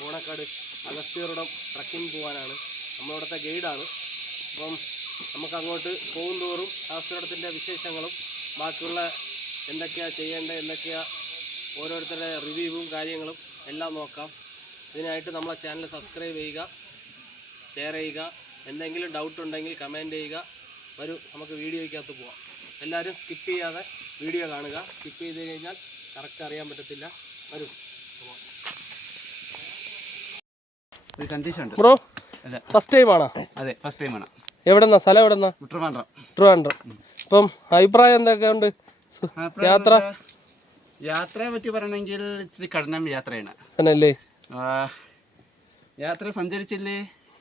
Bonakkad അഗസ്ത്യറുടെ trekking പോകാനാണ്. നമ്മളിവിടുത്തെ ഗൈഡാണ്. അപ്പം നമുക്ക് അങ്ങോട്ട് പോകും തോറും അഗസ്ത്യറുടത്തിൻ്റെ വിശേഷങ്ങളും ബാക്കിയുള്ള എന്തൊക്കെയാണ് ചെയ്യേണ്ടത്, എന്തൊക്കെയാണ് ഓരോരുത്തരുടെ റിവ്യൂവും കാര്യങ്ങളും എല്ലാം നോക്കാം. ഇതിനായിട്ട് നമ്മളെ ചാനൽ സബ്സ്ക്രൈബ് ചെയ്യുക, ഷെയർ ചെയ്യുക. എന്തെങ്കിലും ഡൗട്ട് ഉണ്ടെങ്കിൽ കമൻറ്റ് ചെയ്യുക. വരൂ നമുക്ക് വീഡിയോയ്ക്കകത്ത് പോവാം. എല്ലാവരും സ്കിപ്പ് ചെയ്യാതെ വീഡിയോ കാണുക. സ്കിപ്പ് ചെയ്ത് കഴിഞ്ഞാൽ കറക്റ്റ് അറിയാൻ പറ്റത്തില്ല. വരൂ ബ്രോ. ഫസ്റ്റ് ടൈം ആണോ? അതെ, ഫസ്റ്റ് ടൈമാണ്. എവിടെന്നാ സ്ഥലം? എവിടെന്നാ? ട്രിവാൻഡ്രം. ഇപ്പം അഭിപ്രായം എന്തൊക്കെയുണ്ട് യാത്രയെ പറ്റി പറയണമെങ്കിൽ ഇച്ചിരി കഠിനം യാത്രയാണ്. അല്ലേ? യാത്ര സഞ്ചരിച്ചില്ലേ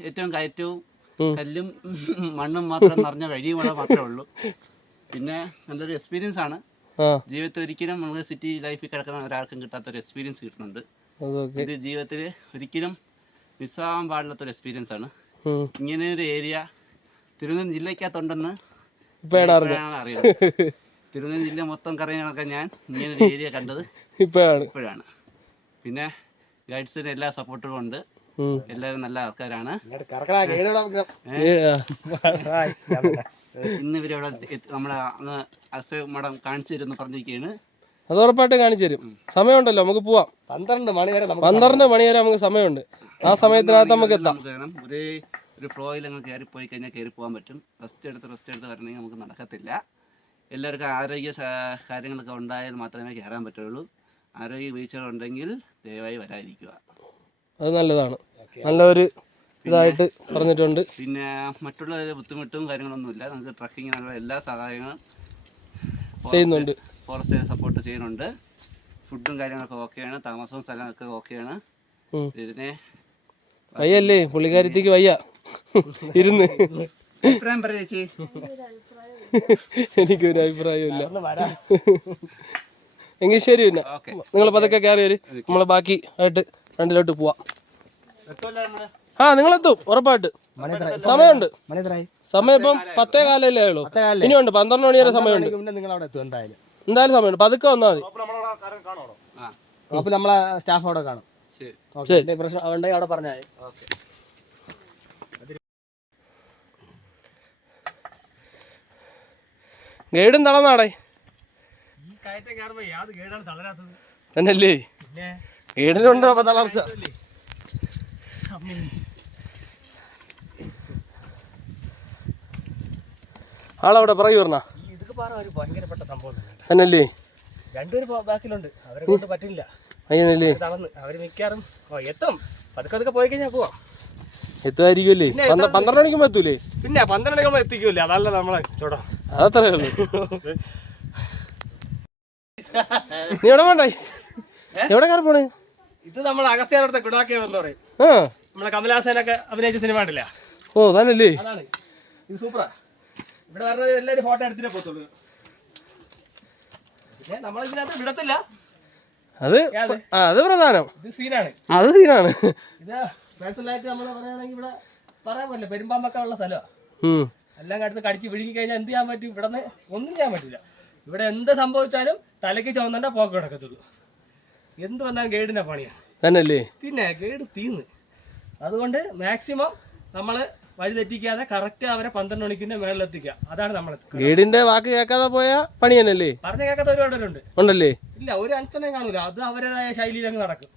ഏറ്റവും കയറ്റവും കല്ലും മണ്ണും മാത്രം നിറഞ്ഞ വഴിയുമുള്ള മാത്രമേ ഉള്ളൂ. പിന്നെ നല്ലൊരു എക്സ്പീരിയൻസ് ആണ്. ജീവിതത്തിൽ ഒരിക്കലും നമുക്ക് സിറ്റി ലൈഫിൽ കിടക്കുന്ന ഒരാൾക്കും കിട്ടാത്തൊരു എക്സ്പീരിയൻസ് കിട്ടുന്നുണ്ട്. ഇത് ജീവിതത്തിൽ ഒരിക്കലും മിസ്സാവാൻ പാടില്ലാത്തൊരു എക്സ്പീരിയൻസ് ആണ്. ഇങ്ങനെ ഒരു ഏരിയ തിരുവനന്തപുരം ജില്ലയ്ക്കകത്തുണ്ടെന്ന് അറിയാം. തിരുവനന്തപുരം ജില്ല മൊത്തം കറങ്ങാനൊക്കെ ഞാൻ ഇങ്ങനെ ഒരു ഏരിയ കണ്ടത് ഇപ്പോഴാണ്. പിന്നെ ഗൈഡ്സിന് എല്ലാ സപ്പോർട്ടും ഉണ്ട്. എല്ലാവരും നല്ല ആൾക്കാരാണ്. ഇന്ന് ഇവരവിടെ നമ്മളെ അസേ മഠം കാണിച്ചു തരുമെന്ന് പറഞ്ഞിരിക്കുകയാണ്. അത് ഉറപ്പായിട്ടും കാണിച്ചു തരും. സമയമുണ്ടല്ലോ, നമുക്ക് പോവാം. 12 മണി വരെ നമുക്ക് സമയമുണ്ട്. ആ സമയത്തിനകത്ത് നമുക്ക് എത്താം. ഒരേ ഒരു ഫ്ലോയിൽ അങ്ങ് കയറി പോയി കഴിഞ്ഞാൽ കയറി പോകാൻ പറ്റും. റെസ്റ്റ് എടുത്ത് വരണമെങ്കിൽ നമുക്ക് നടക്കത്തില്ല. എല്ലാവർക്കും ആരോഗ്യ കാര്യങ്ങളൊക്കെ ഉണ്ടായാൽ മാത്രമേ കയറാൻ പറ്റുള്ളൂ. ആരോഗ്യ വീഴ്ചകളുണ്ടെങ്കിൽ ദയവായി വരാതിരിക്കുക. അത് നല്ലതാണ്. നല്ലൊരു ഇതായിട്ട് പറഞ്ഞിട്ടുണ്ട്. പിന്നെ മറ്റുള്ള ബുദ്ധിമുട്ടും കാര്യങ്ങളൊന്നുമില്ല. നമുക്ക് ട്രക്കിങ്ങിനുള്ള എല്ലാ സഹായങ്ങളും ചെയ്യുന്നുണ്ട്. ഫോറസ്റ്റ് സപ്പോർട്ട് ചെയ്യുന്നുണ്ട്. ഫുഡും കാര്യങ്ങളൊക്കെ ഓക്കെയാണ്. താമസവും സ്ഥലമൊക്കെ ഓക്കെയാണ്. ഇതിനെ വയ്യല്ലേ പുള്ളിക്കാരത്തേക്ക് വയ്യ ഇരുന്ന്. അഭിപ്രായം പറയാ ചേച്ചി. എനിക്കൊരു അഭിപ്രായമില്ല. എങ്കിൽ ശരി. പിന്നെ നിങ്ങൾ പതുക്കെ കയറി വരും. നമ്മൾ ബാക്കി ആയിട്ട് ഫ്രണ്ടിലോട്ട് പോവാം. നിങ്ങളെത്തും ഉറപ്പായിട്ട്. സമയമുണ്ട്. സമയം ഇപ്പം 10:15 ആയുള്ളൂ. ഇനിയുണ്ട് 12 മണി വരെ സമയമുണ്ട്. എന്തായാലും സമയമുണ്ട്. പതുക്കെ വന്നാൽ മതി. അപ്പൊ നമ്മളെ സ്റ്റാഫ് അവിടെ കാണും. പ്രശ്നം ഉണ്ടെങ്കിൽ അവിടെ പറഞ്ഞാൽ ഗൈഡും തളർന്നാടേ തന്നെയല്ലേ? ഗൈഡിനുണ്ടോ അപ്പൊ തളർച്ച? ആളവിടെ പറയൂ പറഞ്ഞ ഭയങ്കരപ്പെട്ട സംഭവം തന്നല്ലേ? രണ്ടുപേരും ബാക്കിലുണ്ട്. അവരെ കൊണ്ട് പറ്റില്ല. അയ്യനല്ലേ? തളർന്ന് അവര് മിക്കാറും എത്തും. പതുക്കെ പോയി കഴിഞ്ഞാൽ പോവാം. എത്തുമായിരിക്കുമല്ലേ? 12 മണിക്കുമ്പോ എത്തൂലേ? പിന്നെ 12 മണിക്കുമ്പോ എത്തിക്കൂല്ലേ? അതല്ല നമ്മളെ ചോടാ. അതത്രേ ഉള്ളൂ. നീ എവിടെ പോണ്ടായി? എവിടെ കയറി പോണേ? ഇത് നമ്മൾ അഗസ്ത്യാരുടെ ഗുഡാക്കേവ് എന്ന് പറയും. നമ്മളെ കമലഹാസനൊക്കെ അഭിനയിച്ച സിനിമ ഉണ്ടല്ലേ? ഓ തന്നല്ലേ? അതാണ്. ഇത് സൂപ്പറാ. ഇവിടെ വരുന്നത് എല്ലാവരും ഫോട്ടോ എടുത്തിട്ടേ പോത്തുള്ളൂ. പിന്നെ നമ്മളിതിനകത്ത് വിടത്തില്ല. അത് പ്രധാനം. ഇത് സീനാണ്. അത് സീനാണ്. ഇത് പേഴ്സണലായിട്ട് നമ്മൾ പറയുകയാണെങ്കിൽ ഇവിടെ പറയാൻ പറ്റില്ല. പെരുമ്പാമ്പൊക്കെ ഉള്ള സ്ഥലമാണ്. എല്ലാം കടുത്ത് കടിച്ച് വിഴുങ്ങി കഴിഞ്ഞാൽ എന്ത് ചെയ്യാൻ പറ്റും? ഇവിടെ നിന്ന് ഒന്നും ചെയ്യാൻ പറ്റില്ല. ഇവിടെ എന്ത് സംഭവിച്ചാലും തലയ്ക്ക് ചുവന്നെ പോക്ക് കിടക്കത്തുള്ളൂ. എന്ത് വന്നാലും ഗൈഡിന്റെ പണിയാണ് തന്നല്ലേ? പിന്നെ ഗൈഡ് തീർന്ന്. അതുകൊണ്ട് മാക്സിമം നമ്മൾ വഴി തെറ്റിക്കാതെ കറക്റ്റ് അവരെ 12 മണിക്കിന്റെ മേളിലെത്തിക്കുക. അതാണ് നമ്മൾ. ഗൈഡിന്റെ വാക്ക് കേൾക്കാതെ പോയ പണി തന്നെയല്ലേ? പറഞ്ഞ കേൾക്കാത്ത ഒരുപാടുണ്ട് ഉണ്ടല്ലേ? ഇല്ല, ഒരു അനുസരണയും കാണൂല. അത് അവരുടേതായ ശൈലിയിൽ അങ്ങ് നടക്കും.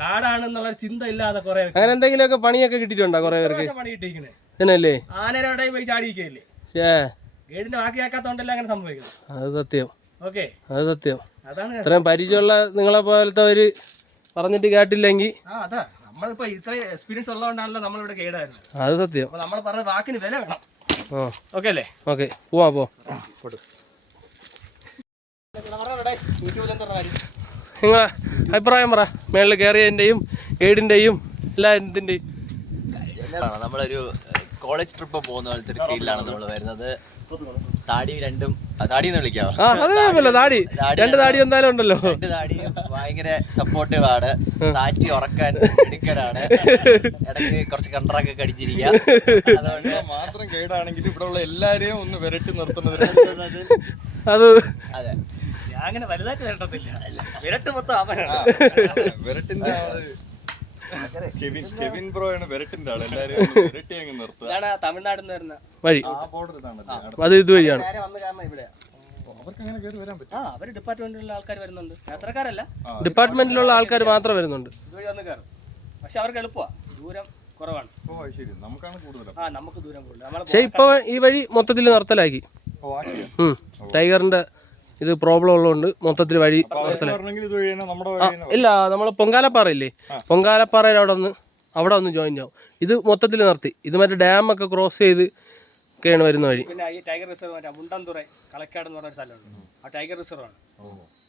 കാടാണെന്നുള്ള ചിന്ത ഇല്ലാതെ കുറെ അങ്ങനെ എന്തെങ്കിലുമൊക്കെ പണിയൊക്കെ കിട്ടിയിട്ടുണ്ടോ? കുറെ പേർക്ക് പണി കിട്ടിയിരിക്കണേ തന്നെയല്ലേ? ആനയുടെ പോയി ചാടിയിരിക്കല്ലേ? ഗൈഡിന്റെ വാക്ക് കേൾക്കാത്തോണ്ടല്ലേ അങ്ങനെ സംഭവിക്കുന്നത്. അത് സത്യം. ഓക്കെ, അത് സത്യം. അതാണ് ഇത്രയും പരിചയമുള്ള നിങ്ങളെ പോലത്തെ ഒരു പറഞ്ഞിട്ട് കേട്ടില്ലെങ്കിൽ. അതാ നമ്മളിപ്പോ ഇത്രയും എക്സ്പീരിയൻസ് ഉള്ളതുകൊണ്ടാണല്ലോ നമ്മളിവിടെ ഗൈഡായിരുന്നു. അത് സത്യം. നമ്മൾ പറഞ്ഞ വാക്കിന് വില വേണം. ഓക്കെ അല്ലേ? ഓക്കെ, പോവാ പോ. നിങ്ങളെ അഭിപ്രായം പറ. മേളിൽ കയറിയതിൻ്റെയും ഗൈഡിൻ്റെയും എല്ലാത്തിൻ്റെയും. നമ്മളൊരു കോളേജ് ട്രിപ്പ് പോകുന്ന പോലത്തെ ഒരു ഫീലിലാണ് നമ്മൾ വരുന്നത്. താടി രണ്ടും താടിന്ന് വിളിക്കാവോ? അത് കുഴപ്പമില്ല. താടി രണ്ട് താടി എന്തായാലും ഉണ്ടല്ലോ. രണ്ട് താടി ഭയങ്കര സപ്പോർട്ടീവ് ആണ്. താറ്റി ഉറക്കാൻ എടുക്കലാണ്. ഇടയ്ക്ക് കുറച്ച് കണ്ടറൊക്കെ കടിച്ചിരിക്കുക. അതുകൊണ്ട് മാത്രം ഗൈഡാണെങ്കിൽ ഇവിടെ ഉള്ള എല്ലാരെയും ഒന്ന് വിരട്ടി നിർത്തുന്നത്. അത് അതെ, ഞാൻ അങ്ങനെ വലുതായിട്ട് വിരട്ടത്തില്ല. വിരട്ട് മൊത്തം അവനാണ്. വിരട്ടിന്റെ കെവിൻ ബ്രോയാണ് വിരട്ടിന്റെ ആള്. എല്ലാരും വിരട്ടി അങ്ങ് നിർത്തുക. ഇതാണ് തമിഴ്നാട്ടിൽ നിന്ന് വരുന്ന വഴി ആ ബോർഡർ ഇതാണല്ലേ. അത് ഇതുവഴിയാണ്. നേരെ വന്ന് കാരണം ഇവിടെയാ. അവർക്ക് അങ്ങനെ കയറി വരാൻ പറ്റും. അവര് ഡിപ്പാർട്ട്മെന്റിലുള്ള ആൾക്കാർ വരുന്നുണ്ട്, യാത്രക്കാരല്ല, ഡിപ്പാർട്ട്മെന്റിലുള്ള ആൾക്കാർ മാത്രം വരുന്നുണ്ട്. ഇതുവഴി വന്ന് കയറും. പക്ഷെ അവർക്ക് എളുപ്പമാണ്, ദൂരം കുറവാണ്. ഓ അത് ശരി, നമുക്കാണ് കൂടുതലും. നമുക്ക് ദൂരം കൂടുതൽ. പക്ഷെ ഇപ്പൊ ഈ വഴി മൊത്തത്തിൽ നിർത്തലാക്കി. ഓ ആക്കിയ ടൈഗറിന്റെ ഇത് പ്രോബ്ലം ഉള്ളതുകൊണ്ട് മൊത്തത്തിൽ വഴി നിർത്തലാക്കി. പറഞ്ഞെങ്കിൽ ഇത് വഴി തന്നെ നമ്മുടെ വഴി തന്നെ. ഇല്ല, നമ്മൾ പൊങ്കാലപ്പാറ ഇല്ലേ, പൊങ്കാലപ്പാറയിൽ അവിടെ ഒന്ന് ജോയിൻ ആവും. ഇത് മൊത്തത്തിൽ നിർത്തി. ഇത് മറ്റേ ഡാമൊക്കെ ക്രോസ് ചെയ്ത് ഒക്കെയാണ് വരുന്ന വഴി. പിന്നെ ഈ ടൈഗർ റിസർവ് മറ്റേ മുണ്ടന്തുറ കളക്കാട് എന്ന് പറഞ്ഞൊരു സ്ഥലമുണ്ട്, ആ ടൈഗർ റിസർവ് ആണ്.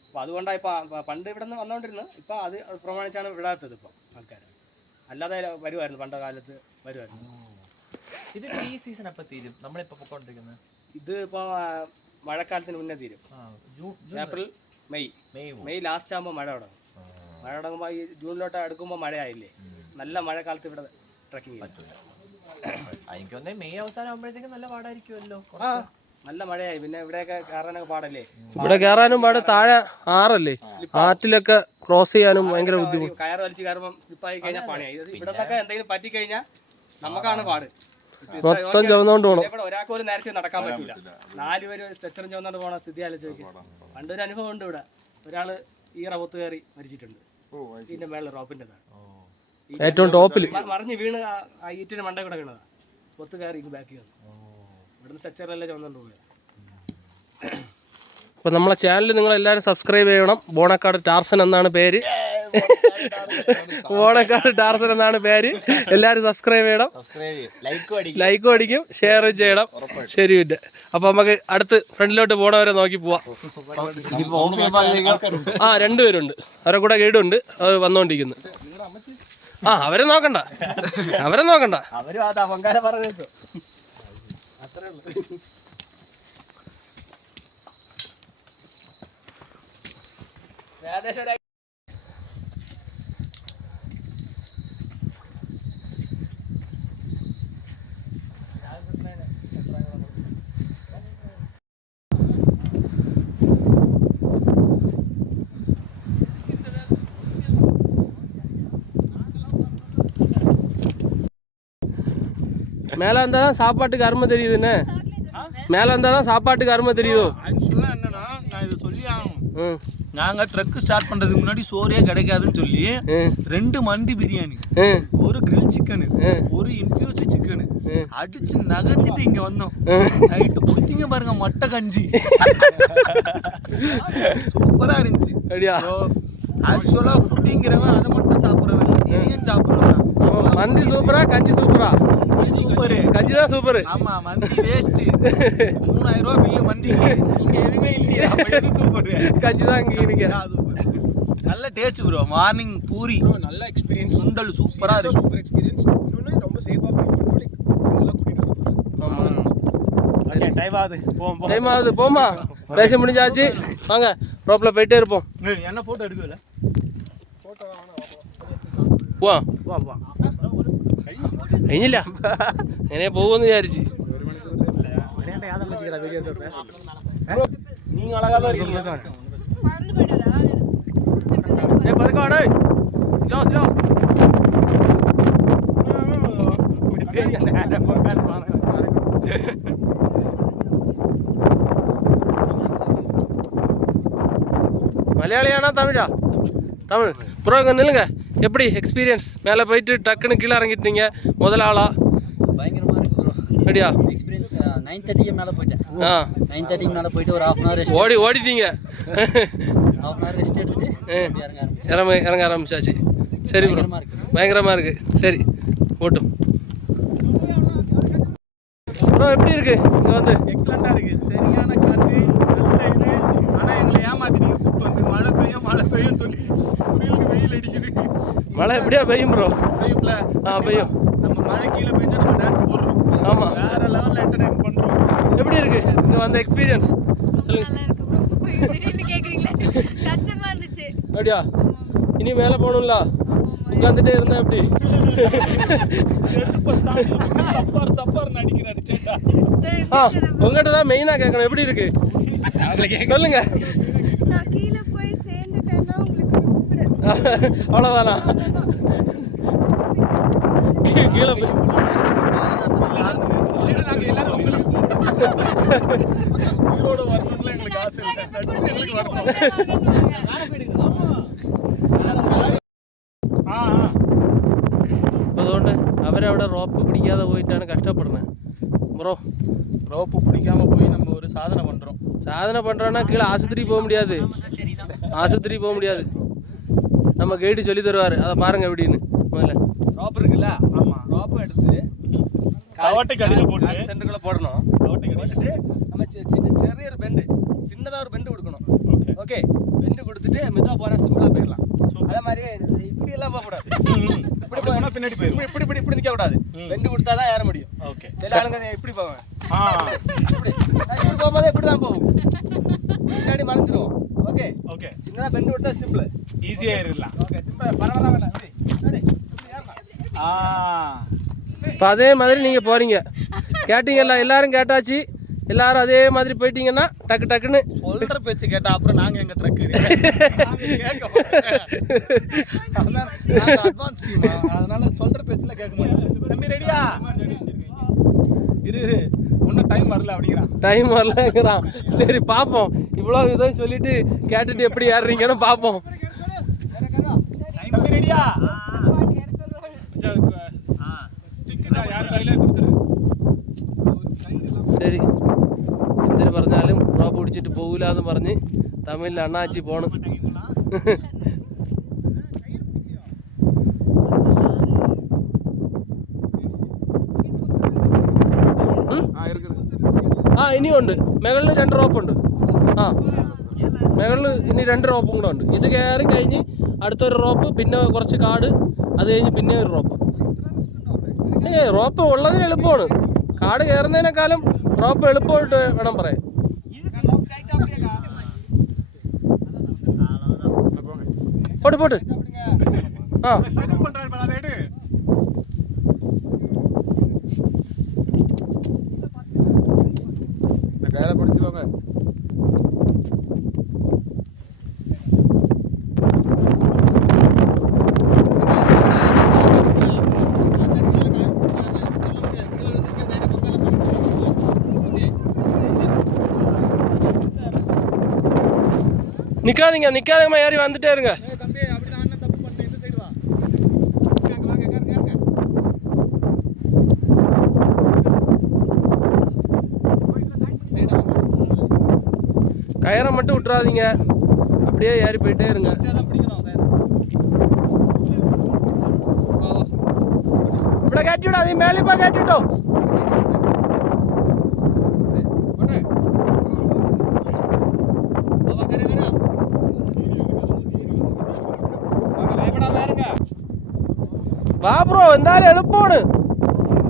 അപ്പോൾ അതുകൊണ്ടാണ് ഇപ്പം പണ്ട് ഇവിടെ നിന്ന് വന്നുകൊണ്ടിരുന്നത്. ഇപ്പം അത് പ്രമാണിച്ചാണ് വിടാത്തത് ഇപ്പം ആൾക്കാർ. അല്ലാതെ വരുമായിരുന്നു, പണ്ട കാലത്ത് വരുമായിരുന്നു. ഇത് ഈ സീസൺ എപ്പോൾ തീരും? നമ്മളിപ്പോൾ പൊക്കോണ്ടിരിക്കുന്നത് ഇത് ഇപ്പോൾ മഴക്കാലത്തിന് മുന്നേ തീരും. ഏപ്രിൽ മെയ് ലാസ്റ്റ് ആകുമ്പോൾ മഴ തുടങ്ങും. മഴ തുടങ്ങുമ്പോൾ ഈ ജൂണിലോട്ട് അടുക്കുമ്പോൾ മഴയായില്ലേ, നല്ല മഴക്കാലത്ത് ഇവിടെ ട്രക്കിംഗ് ചെയ്യും. എനിക്ക് തോന്നുന്നത് മെയ് അവസാനം ആകുമ്പോഴത്തേക്കും നല്ല പാടായിരിക്കുമല്ലോ. നല്ല മഴയായി, പിന്നെ ഇവിടെയൊക്കെ കയറാനൊക്കെ പാടല്ലേ. ഇവിടെ കയറാനും പാട്, താഴെ ആറല്ലേ, ആറ്റിലൊക്കെ ക്രോസ് ചെയ്യാനും ഭയങ്കര ബുദ്ധിമുട്ട്. കയർ വലിച്ച് കയറുമ്പോൾ സ്ലിപ്പായി കഴിഞ്ഞാൽ പണിയായി. ഇവിടെ നിന്നൊക്കെ എന്തെങ്കിലും പറ്റിക്കഴിഞ്ഞാൽ നമുക്കാണ് പാട്. മൊത്തം ചുവന്നുകൊണ്ട് പോകണം. ഇവിടെ ഒരാൾക്ക് ഒരു നേരത്തെ നടക്കാൻ പറ്റില്ല. 4 പേര് സ്ട്രെച്ചറും ചുവന്നുകൊണ്ട് പോകണ സ്ഥിതി ആലോചിച്ച് നോക്കി. പണ്ടൊരു അനുഭവം ഉണ്ട് ഇവിടെ. ഒരാള് ഈ റബത്ത് കയറി മരിച്ചിട്ടുണ്ട്. ഇതിന്റെ മേളിൽ റോപ്പിൻ്റെതാണ് ഏറ്റവും ടോപ്പിൽ മറിഞ്ഞ് വീണ് ആ ഈറ്റിന് മണ്ട കൂടെ വീണതാ. പൊത്ത് കയറി ബാക്കി വന്നു. ഇവിടുന്ന് സ്ട്രെച്ചറിലല്ലേ ചുവന്നുകൊണ്ട് പോയത്. അപ്പോൾ നമ്മളെ ചാനൽ നിങ്ങളെല്ലാവരും സബ്സ്ക്രൈബ് ചെയ്യണം. ബോണക്കാട് ടാർസൻ എന്നാണ് പേര്. ബോണക്കാട് ടാർസൻ എന്നാണ് പേര്. എല്ലാവരും സബ്സ്ക്രൈബ് ചെയ്യണം, ലൈക്കും അടിക്കും, ഷെയർ ചെയ്യണം. ശരി, പിന്നെ അപ്പോൾ നമുക്ക് അടുത്ത് ഫ്രണ്ടിലോട്ട് പോണവരെ നോക്കി പോവാം. 2 പേരുണ്ട്, അവരെ കൂടെ ഗൈഡുണ്ട്, അത് വന്നുകൊണ്ടിരിക്കുന്നു. അവരെ നോക്കണ്ട, അവരും അതാ പൊങ്കാല പറഞ്ഞു. അത്രേ ഉള്ളൂ. ഏകദേശം மேலே இருந்தால் தான் சாப்பாட்டுக்கு அருமை தெரியுதுண்ணே. மேலே இருந்தால் தான் சாப்பாட்டுக்கு அருமை தெரியுதோ. ஆக்சுவலாக என்னன்னா, நான் இதை சொல்லி ஆகணும். நாங்கள் ட்ரக் ஸ்டார்ட் பண்ணுறதுக்கு முன்னாடி சோறே கிடைக்காதுன்னு சொல்லி 2 மந்தி பிரியாணி, ஒரு கிரில் சிக்கனு, ஒரு இன்ஃபியூஸ்டு சிக்கனு அடிச்சு நகர்த்திட்டு இங்கே வந்தோம். நைட்டு குடிச்சிங்க பாருங்க மட்டை கஞ்சி, சூப்பராக இருந்துச்சு. ஆக்சுவலாக ஃபுட்டிங்கிறவன் அதை மட்டும் சாப்பிட்றவன், இதையும் சாப்பிட்றவன். மந்தி சூப்பரா, கஞ்சி சூப்பரா? சூப்பரு, கஞ்சி தான் சூப்பரு. ஆமா, மந்தி வேஸ்ட்டு. 3000 ரூபா பில்லு மந்திக்கு, இங்க எதுவுமே இல்லையா? சூப்பரு, கஞ்சி தான் இங்கே இருக்கு. நல்ல டேஸ்ட் ப்ரோ. மார்னிங் பூரி நல்ல எக்ஸ்பீரியன்ஸ், சுண்டல் சூப்பரா இருக்கு. Super experience. இன்னொன்னு ரொம்ப சேஃபா ஃபீல் பண்ணி நல்லா கூட்டிட்டு வரோம். டைம் ஆகுது, போமா. பேச முடிஞ்சாச்சு, வாங்க ரோப்ல போயிட்டே இருப்போம். என்ன போட்டோ எடுக்கல? പോവാ കഴിഞ്ഞില്ല, എങ്ങനെ പോകുമെന്ന് വിചാരിച്ച്. மலையாளியானா தமிழா? தமிழ். ப்ரோ இங்கே நில்லுங்க. எப்படி எக்ஸ்பீரியன்ஸ்? மேலே போயிட்டு டக்குன்னு கீழே இறங்கிட்டீங்க, முதல் ஆளா? பயங்கரமாக இருக்குது ப்ரோ. அப்படியா? எக்ஸ்பீரியன்ஸ் 9:30 மேலே போயிட்டேன். 9:30 மேலே போயிட்டு ஒரு 1/2 hour ஓடிட்டீங்க. 1/2 hour ரெஸ்ட் எடுத்துட்டு இறங்க ஆரம்பிச்சாச்சு. சரி ப்ரோ, பயங்கரமாக இருக்குது. சரி, ஓட்டும் ப்ரோ. எப்படி இருக்கு இங்கே வந்து? எக்ஸலண்டாக இருக்குது, சரியான காற்று, நல்ல இது. ஆனால் எங்களை ஏமாத்திட்டீங்க, கூப்பிட்டு வந்து மழை பெய்யும் சொல்லி சூரியனுக்கு வெயில் அடிக்குது. மழை எப்படியா பெய்யும் ப்ரோ? பெய்யும்ல? பெய்யும். நம்ம மழை கீழே பெய்ஞ்சா நம்ம டான்ஸ் போடுறோம். ஆமாம், வேற லெவலில் என்டர்டைன் பண்ணுறோம். எப்படி இருக்கு இங்கே வந்த எக்ஸ்பீரியன்ஸ்? அப்படியா? இனி மேலே போகணும்ல, உட்காந்துட்டே இருந்தா எப்படி? சப்பார் நடிக்கிறாரு சேட்டா. உங்ககிட்ட தான் மெயினாக கேட்கணும், எப்படி இருக்கு சொல்லுங்க. நான் கீழே போய் சேர்ந்துட்டேன்னா உங்களுக்கு அவ்வளோதானா? கீழே போய் உயிரோட வரணும்ல எங்களுக்கு ஆசை இல்லை. நடிச்சு எங்களுக்கு வரணும். അപ്പോൾ അതുകൊണ്ട് അവരവിടെ റോപ്പ് പിടിക്കാതെ പോയിട്ടാണ് കഷ്ടപ്പെടുന്നത്. ப்ரோ ரோப்பு பிடிக்காம போய் நம்ம ஒரு சாதனை பண்றோம். சாதனை பண்ணுறோன்னா கீழே ஆஸ்பத்திரி போக முடியாது, ஆஸ்பத்திரி போக முடியாது. நம்ம கைடு சொல்லி தருவார், அதை பாருங்க எப்படின்னு. முதல்ல ரோப் இருக்குல்ல, ஆமாம் ரோப்பை எடுத்து கவாட்டைக்கு அடியில் போட்டு சென்டருக்குள்ளே போடணும். போட்டுட்டு நம்ம சின்ன ஒரு பெண்டு, சின்னதாக ஒரு பெண்டு கொடுக்கணும். ஓகே, பெண்டு கொடுத்துட்டு மெதுவாக போனால் சிம்பிளாக போயிடலாம். அதே மாதிரி இப்படி எல்லாம் போகக்கூடாது, இப்படி போனால் பின்னாடி போயிடும். இப்படி இப்படி இப்படி நிற்கக்கூடாது, பெண்டு கொடுத்தா தான் ஏற முடியும். ஓகே, சில ஆளுங்க இப்படி போவேன், இப்படி போகும்போது இப்படி தான் போகும், பின்னாடி மறைஞ்சிருவோம். ஓகே ஓகே, சின்னதாக பெண்டு கொடுத்தா சிம்பிள், ஈஸியாக ஏறிடலாம். ஓகே சிம்பிள் பரவாயில்ல வேணாம். இப்போ அதே மாதிரி நீங்கள் போகிறீங்க, கேட்டீங்கல்ல, எல்லாரும் கேட்டாச்சு, எல்லாரும் அதே மாதிரி போயிட்டீங்கன்னா டக்கு டக்குன்னு சொல்ற பேச்சு கேட்டா அப்புறம் நாங்க எங்க ட்ரக் அட்வான்ஸ் டீம், அதனால சொல்ற பேச்சுல கேட்க மாட்டோம். தம்பி ரெடியா இரு, இன்னும் டைம் வரல அப்படிங்கிறான். டைம் வரலங்கிறான். சரி பார்ப்போம், இவ்வளோ இதை சொல்லிட்டு கேட்டுட்டு எப்படி ஏறுறீங்கன்னு பார்ப்போம். தம்பி ரெடியா? ശരി, എന്തിനു പറഞ്ഞാലും റോപ്പ് പിടിച്ചിട്ട് പോകില്ല എന്ന് പറഞ്ഞ് തമിഴിൽ അണ്ണാച്ചി പോണ്. ആ ഇനിയുണ്ട്, മുകളിൽ 2 റോപ്പുണ്ട്. ആ മുകളിൽ ഇനി 2 റോപ്പും കൂടെ ഉണ്ട്. ഇത് കയറി കഴിഞ്ഞ് അടുത്തൊരു റോപ്പ്, പിന്നെ കുറച്ച് കാട്, അത് കഴിഞ്ഞ് പിന്നെ ഒരു റോപ്പ്. റോപ്പ് ഉള്ളതിന് എളുപ്പമാണ്, കാട് കയറുന്നതിനേക്കാളും റോപ്പ് എളുപ്പമായിട്ട് വേണം പറയാൻ. Pot pot. ആ കയറെ പിടിച്ച് നോക്കാൻ. நிற்காதீங்க, நிற்காதீங்கம்மா, ஏறி வந்துட்டே இருங்க. கயரை மட்டும் விட்டுறாதீங்க, அப்படியே ஏறி போயிட்டே இருங்க. ഇവിടെ കയറ്റിവിടോ, അതീ മേളിപ്പോ കയറ്റിട്ടോ. വാ ബ്രോ, എന്തായാലും എളുപ്പമാണ്,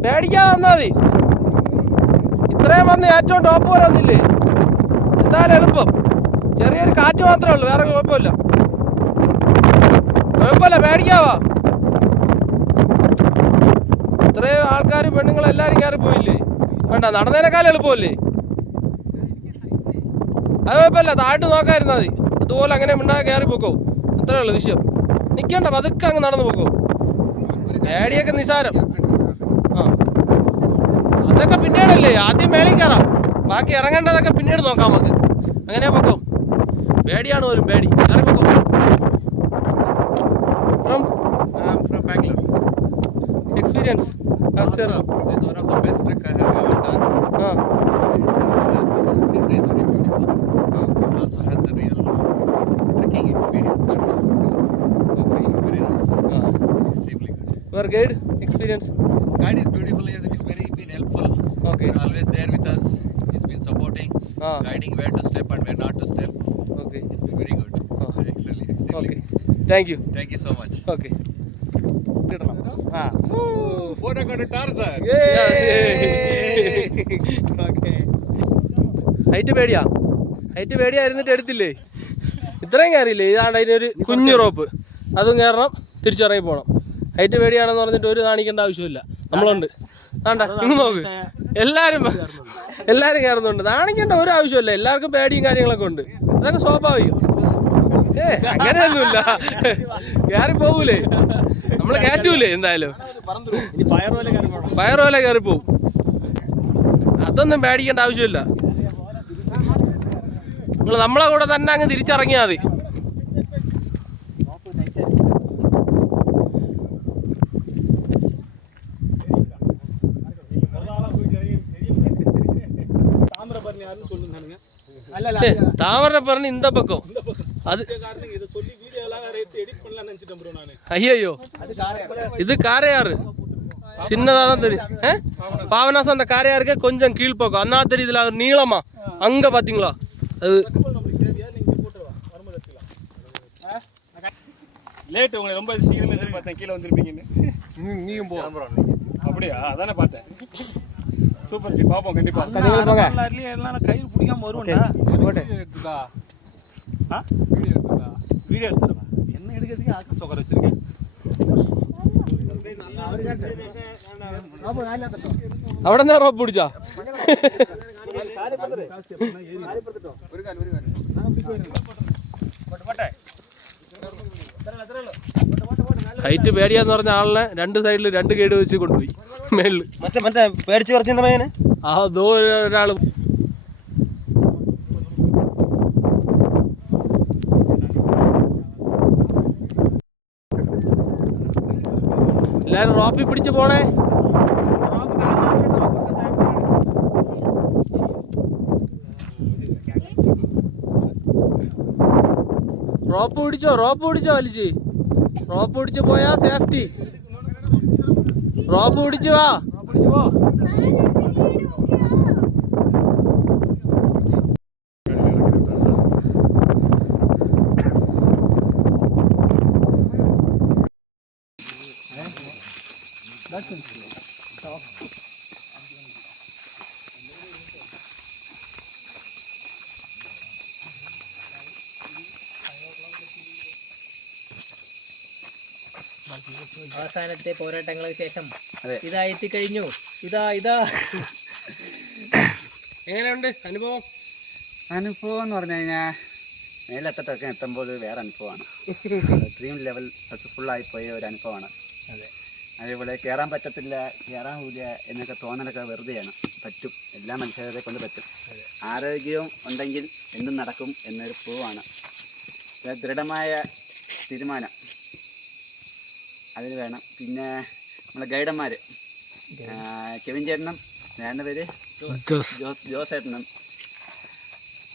പേടിക്കാതെ വന്നാൽ മതി. ഇത്രയും വന്ന് ഏറ്റവും ടോപ്പ് വരെ വന്നില്ലേ, എന്തായാലും എളുപ്പം. ചെറിയൊരു കാറ്റ് മാത്രമേ ഉള്ളൂ, വേറെ കുഴപ്പമില്ല. കുഴപ്പമില്ല, പേടിക്കാവാ. ഇത്രയും ആൾക്കാരും പെണ്ണുങ്ങളും എല്ലാവരും കയറി പോയില്ലേ, വേണ്ട നടന്നതിനേക്കാളും എളുപ്പമല്ലേ. അത് കുഴപ്പമില്ല, താഴ്ട്ട് നോക്കാതിരുന്നാൽ മതി. അതുപോലെ അങ്ങനെ മിണ്ടാതെ കയറി പോക്കോ, അത്രേ ഉള്ളൂ വിഷയം. നിൽക്കണ്ട, പതുക്കെ അങ്ങ് നടന്നു പോക്കോ. പേടിയൊക്കെ നിസാരം. ആ അതൊക്കെ പിന്നീടല്ലേ, ആദ്യം മേളിൽ കയറാം, ബാക്കി ഇറങ്ങേണ്ടതൊക്കെ പിന്നീട് നോക്കാം നമുക്ക്. അങ്ങനെ പൊക്കോ, പേടിയാണ് പോലും, പേടി. ഇറങ്ങി പൊക്കോ. From Bangalore. experience. Awesome. This is one of the best trek I have ever done. This scenery is very beautiful. It also has a real trekking experience, not just photos. Okay. Very nice. Extremely good. Your guide experience. Guide is beautiful. He's very been helpful. Okay. He's always there with us. He's been supporting, guiding where to step and where not to step. Okay. It's been very good. Extremely Okay. good. Thank you. Thank you so much. Okay. Photo got a Tarzan. Height പേടിയാ, height പേടിയാ ഇരുന്നിട്ട് എടുത്തില്ലേ, ഇത്രയും കയറിയില്ലേ. ഇതാണ് അതിനൊരു കുഞ്ഞു rope, അതും കയറണം, തിരിച്ചിറങ്ങി പോകണം. ഹൈറ്റ് പേടിയാണെന്ന് പറഞ്ഞിട്ട് ഒരു കാണിക്കേണ്ട ആവശ്യമില്ല, നമ്മളുണ്ട്. വേണ്ട ഇന്ന് നോക്ക്, എല്ലാവരും കയറുന്നുണ്ട്, കാണിക്കേണ്ട ഒരു ആവശ്യമില്ല. എല്ലാവർക്കും പേടിയും കാര്യങ്ങളൊക്കെ ഉണ്ട്, അതൊക്കെ സ്വാഭാവികം. അങ്ങനെയൊന്നുമില്ല, കയറി പോകൂലേ. നമ്മള് കയറ്റൂലേ എന്തായാലും, ഇനി പയർ പോലെ കയറി പോകണം. പയറ് പോലെ കയറി പോവും. അതൊന്നും പേടിക്കേണ്ട ആവശ്യമില്ല. നിങ്ങൾ നമ്മളെ കൂടെ തന്നെ അങ്ങ് തിരിച്ചിറങ്ങിയാൽ മതി. தாமிரபரணி இந்த பக்கம். அது ஐயோ, இது காரையாறு. சின்னதாக தான் தெரியும். பாவனாசம் அந்த காரையாருக்கே கொஞ்சம் கீழ்ப்பக்கம். அண்ணா தெரியுதுல, அது நீளமா அங்க பாத்தீங்களா? அது லேட் உங்களை ரொம்ப சீக்கிரமே எதிர்பார்த்தேன் கீழே வந்திருப்பீங்கன்னு. நீயும் போ. அப்படியா? அதானே பார்த்தேன். சூப்பர் ஜி, பாப்போம் கண்டிப்பா. எல்லாம் கயிறு பிடிக்காம வருவேன்டா. எடுத்துதா வீடியோ எடுத்துடா. என்ன எடுக்கிறதுக்கு ஆக்க சோக்கர வச்சிருக்கேன். അവിടെ നിന്ന് റോപ്പ് പിടിച്ചാ? ഹൈറ്റ് പേടിയാന്ന് പറഞ്ഞ ആളിനെ രണ്ട് സൈഡിൽ രണ്ട് ഗൈഡ് വെച്ച് കൊണ്ടുപോയി മേളില്. മറ്റേ പേടിച്ച് പറിച്ചിരുന്ന പയ്യന് അതോ ഒരാള് എല്ലാരും റോപ്പിൽ പിടിച്ച് പോണേ. റോപ്പ് പിടിച്ചോ വലിച്ച്. റോപ്പ് പിടിച്ച് പോയാ സേഫ്റ്റി. റോപ്പ് പിടിച്ച് വാ. അവസാനത്തെ പോരാട്ടങ്ങൾക്ക് ശേഷം ഇതാ എത്തിക്കഴിഞ്ഞു. ഇതാ എങ്ങനെയുണ്ട് അനുഭവം? അനുഭവം എന്ന് പറഞ്ഞു കഴിഞ്ഞാൽ മേലെത്തട്ടൊക്കെ എത്തുമ്പോൾ വേറെ അനുഭവമാണ്. ഡ്രീം ലെവൽ സക്സസ്ഫുള്ളായി പോയ ഒരു അനുഭവമാണ്. അതേപോലെ കയറാൻ പറ്റത്തില്ല, കയറാൻ കൂടിയ എന്നൊക്കെ തോന്നലൊക്കെ വെറുതെയാണ്. പറ്റും, എല്ലാ മനുഷ്യരെ കൊണ്ട് പറ്റും. ആരോഗ്യവും ഉണ്ടെങ്കിൽ എന്തും നടക്കും എന്നൊരു പ്രൂവാണ്. ദൃഢമായ തീരുമാനം അതിന് വേണം. പിന്നെ നമ്മളെ ഗൈഡന്മാർ കെവിൻ ചേട്ടനും വേണ്ട പേര് ജോസേട്ടനും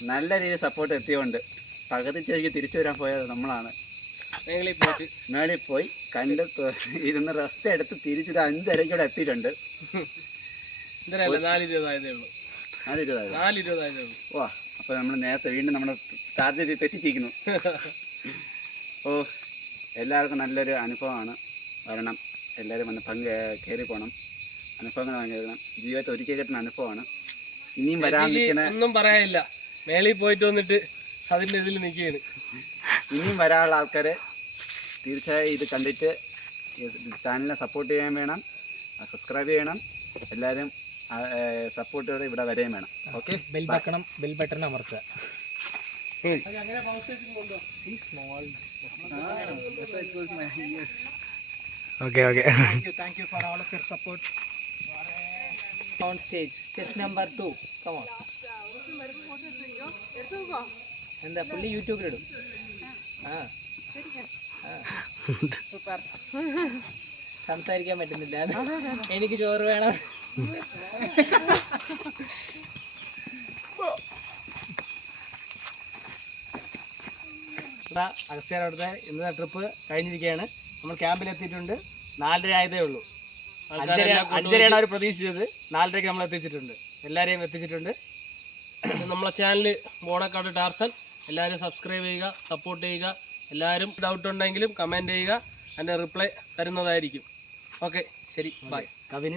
നല്ല രീതിയിൽ സപ്പോർട്ട് എത്തിയോണ്ട് പകുതി ചെറിയ തിരിച്ചു വരാൻ പോയത് നമ്മളാണ്. മേളിൽ പോയി കണ്ട് ഇരുന്ന് റെസ്റ്റ് എടുത്ത് തിരിച്ചൊരു 5:30 കൂടെ എത്തിയിട്ടുണ്ട്. 4:20. ഓ, അപ്പോൾ നമ്മൾ നേരത്തെ വീണ്ടും നമ്മുടെ ടാർഗറ്റ് തെറ്റിച്ചിരിക്കുന്നു. ഓ, എല്ലാവർക്കും നല്ലൊരു അനുഭവമാണ്. വരണം, എല്ലാവരും വന്ന് കയറി പോകണം. അനുഭവങ്ങൾ വാങ്ങിക്കണം. ജീവിതത്തിൽ ഒരിക്കൽ കിട്ടുന്ന അനുഭവമാണ്. ഇനിയും വരാൻ ഒന്നും പറയാനില്ല. മേളിൽ പോയിട്ട് വന്നിട്ട് അതിൻ്റെ ഇതിൽ നിൽക്കുകയാണ്. ഇനിയും വരാനുള്ള ആൾക്കാർ തീർച്ചയായും ഇത് കണ്ടിട്ട് ചാനലിനെ സപ്പോർട്ട് ചെയ്യാൻ വേണം, സബ്സ്ക്രൈബ് ചെയ്യണം. എല്ലാവരും സപ്പോർട്ടോടെ ഇവിടെ വരെയും വേണം. ഓക്കെ, ബെൽ ബട്ടൺ അമർത്തുക. Okay. Thank you for all of your support. On stage, test number 2. Come on. എന്താ പുള്ളി യൂട്യൂബിലിടും. സൂപ്പർ. സംസാരിക്കാൻ പറ്റുന്നില്ല, എനിക്ക് ചോറ് വേണം. അഗസ്ത്യാരവിടുത്തെ ഇന്നത്തെ ട്രിപ്പ് കഴിഞ്ഞിരിക്കുകയാണ്. നമ്മൾ ക്യാമ്പിലെത്തിയിട്ടുണ്ട്. 4:30 ആയതേ ഉള്ളൂ. 5:30 അവർ പ്രതീക്ഷിച്ചത്. 4:30 നമ്മൾ എത്തിച്ചിട്ടുണ്ട്. എല്ലാവരെയും എത്തിച്ചിട്ടുണ്ട്. നമ്മളെ ചാനൽ ബോണക്കാട് ടാർസൻ. എല്ലാവരും സബ്സ്ക്രൈബ് ചെയ്യുക, സപ്പോർട്ട് ചെയ്യുക. എല്ലാവരും ഡൗട്ട് ഉണ്ടെങ്കിലും കമൻറ്റ് ചെയ്യുക, അതിൻ്റെ റിപ്ലൈ തരുന്നതായിരിക്കും. ഓക്കെ, ശരി, ബൈ.